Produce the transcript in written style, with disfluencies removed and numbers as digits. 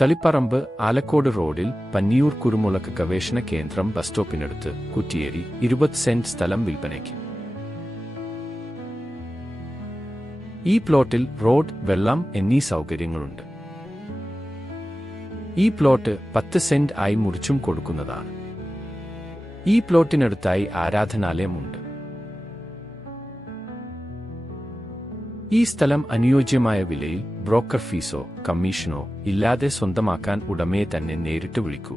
തളിപ്പറമ്പ് ആലക്കോട് റോഡിൽ പന്നിയൂർ കുരുമുളക് ഗവേഷണ കേന്ദ്രം ബസ് സ്റ്റോപ്പിനടുത്ത് കുറ്റിയേരി 20 സെന്റ് സ്ഥലം വിൽപ്പനയ്ക്ക്. ഈ പ്ലോട്ടിൽ റോഡ്, വെള്ളം എന്നീ സൗകര്യങ്ങളുണ്ട്. ഈ പ്ലോട്ട് 10 സെന്റ് ആയി മുറിച്ചും കൊടുക്കുന്നതാണ്. ഈ പ്ലോട്ടിനടുത്തായി ആരാധനാലയമുണ്ട്. ഈ സ്ഥലം അനുയോജ്യമായ വിലയിൽ ബ്രോക്കർ ഫീസോ കമ്മീഷനോ ഇല്ലാതെ സ്വന്തമാക്കാൻ ഉടമയെ തന്നെ നേരിട്ട് വിളിക്കൂ.